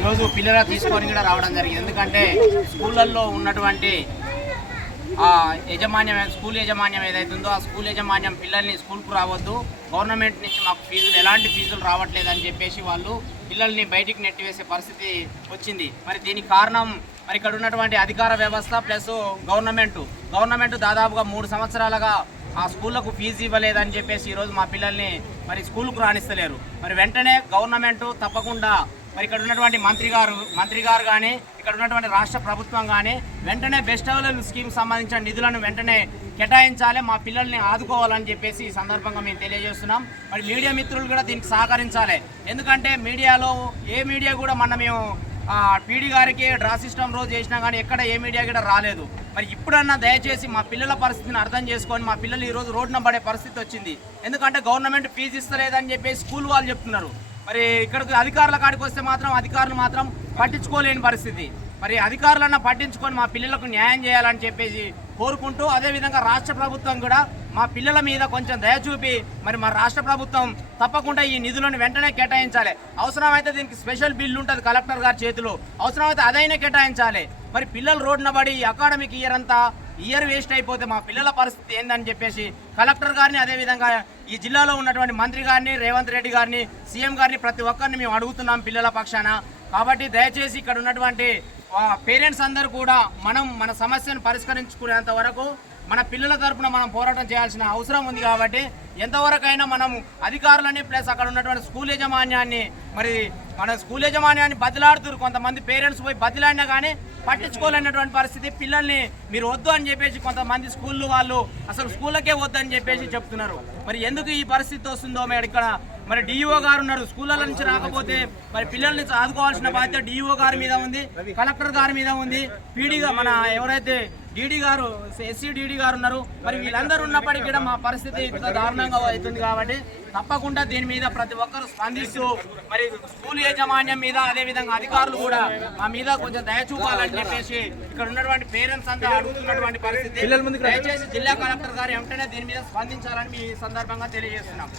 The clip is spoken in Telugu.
ఈరోజు పిల్లల తీసుకొని కూడా రావడం జరిగింది. ఎందుకంటే స్కూళ్ళల్లో ఉన్నటువంటి స్కూల్ యాజమాన్యం ఏదైతే ఉందో ఆ స్కూల్ యాజమాన్యం పిల్లల్ని స్కూల్కు రావద్దు, గవర్నమెంట్ నుంచి మాకు ఎలాంటి ఫీజులు రావట్లేదని చెప్పేసి వాళ్ళు పిల్లల్ని బయటికి నెట్టివేసే పరిస్థితి వచ్చింది. మరి దీనికి కారణం మరి ఇక్కడ ఉన్నటువంటి అధికార వ్యవస్థ ప్లస్ గవర్నమెంట్ దాదాపుగా 3 సంవత్సరాలుగా ఆ స్కూళ్ళకు ఫీజు ఇవ్వలేదని చెప్పేసి ఈరోజు మా పిల్లల్ని మరి స్కూల్కు రాణిస్తలేరు. మరి వెంటనే గవర్నమెంట్ తప్పకుండా మరి ఇక్కడ ఉన్నటువంటి మంత్రి గారు కానీ ఇక్కడ ఉన్నటువంటి రాష్ట్ర ప్రభుత్వం కానీ వెంటనే బెస్ట్ అవైలబుల్ స్కీమ్ సంబంధించిన నిధులను వెంటనే కేటాయించాలి, మా పిల్లల్ని ఆదుకోవాలని చెప్పేసి ఈ సందర్భంగా మేము తెలియజేస్తున్నాం. మరి మీడియా మిత్రులు కూడా దీనికి సహకరించాలి. ఎందుకంటే మీడియాలో ఏ మీడియా కూడా మేము పీడీ గారికి డ్రా సిస్టమ్ రోజు చేసినా కానీ ఎక్కడ ఏ మీడియా కూడా రాలేదు. మరి ఇప్పుడన్నా దయచేసి మా పిల్లల పరిస్థితిని అర్థం చేసుకొని మా పిల్లలు ఈరోజు రోడ్డున పడే పరిస్థితి వచ్చింది. ఎందుకంటే గవర్నమెంట్ ఫీజు ఇస్తలేదని చెప్పేసి స్కూల్ వాళ్ళు చెప్తున్నారు. మరి ఇక్కడికి అధికారుల కాడికి వస్తే అధికారులు మాత్రం పట్టించుకోలేని పరిస్థితి. మరి అధికారులన్నా పట్టించుకొని మా పిల్లలకు న్యాయం చేయాలని చెప్పేసి కోరుకుంటూ, అదేవిధంగా రాష్ట్ర ప్రభుత్వం కూడా మా పిల్లల మీద కొంచెం దయ చూపి మరి మా రాష్ట్ర ప్రభుత్వం తప్పకుండా ఈ నిధులను వెంటనే కేటాయించాలి. అవసరమైతే దీనికి స్పెషల్ బిల్లు ఉంటుంది కలెక్టర్ గారి చేతిలో, అవసరమైతే అదైనా కేటాయించాలి. మరి పిల్లలు రోడ్డున పడి అకాడమిక్ ఇయర్ వేస్ట్ అయిపోతే మా పిల్లల పరిస్థితి ఏందని చెప్పేసి కలెక్టర్ గారిని, అదేవిధంగా ఈ జిల్లాలో ఉన్నటువంటి మంత్రి గారిని, రేవంత్ రెడ్డి గారిని, సీఎం గారిని ప్రతి ఒక్కరిని మేము అడుగుతున్నాం పిల్లల పక్షాన. కాబట్టి దయచేసి ఇక్కడ ఉన్నటువంటి పేరెంట్స్ అందరూ కూడా మన సమస్యను పరిష్కరించుకునేంత వరకు మన పిల్లల తరపున మనం పోరాటం చేయాల్సిన అవసరం ఉంది. కాబట్టి ఎంతవరకైనా మనం అధికారులని ప్లస్ అక్కడ ఉన్నటువంటి స్కూల్ యాజమాన్యాన్ని బదిలాడుతున్నారు. కొంతమంది పేరెంట్స్ పోయి బదిలాడినా కానీ పట్టించుకోలేనటువంటి పరిస్థితి. పిల్లల్ని మీరు వద్దు అని చెప్పేసి కొంతమంది స్కూళ్ళు వాళ్ళు అసలు స్కూళ్ళకే వద్దని చెప్పేసి చెప్తున్నారు. మరి ఎందుకు ఈ పరిస్థితి వస్తుందో ఇక్కడ మరి డిఈఓ గారు ఉన్నారు. స్కూళ్ళ నుంచి రాకపోతే మరి పిల్లల్ని ఆదుకోవాల్సిన బాధ్యత డిఈఓ గారి మీద ఉంది, కలెక్టర్ గారి మీద ఉంది, పీడీగా ఎవరైతే డీడీ గారు ఎస్సీ డీడీ గారు ఉన్నారు. మరి వీళ్ళందరూ ఉన్నప్పటికీ కూడా మా పరిస్థితి ఇంత దారుణంగా అవుతుంది. కాబట్టి తప్పకుండా దీని మీద ప్రతి ఒక్కరు స్పందిస్తూ మరి స్కూల్ యాజమాన్యం మీద, అదేవిధంగా అధికారులు కూడా మా మీద కొంచెం దయ చూపాలని చెప్పేసి ఇక్కడ ఉన్నటువంటి పేరెంట్స్ అంతా అడుగుతున్నటువంటి పరిస్థితి. దయచేసి జిల్లా కలెక్టర్ గారు వెంటనే దీని మీద స్పందించాలని మీ సందర్భంగా తెలియజేస్తున్నాం.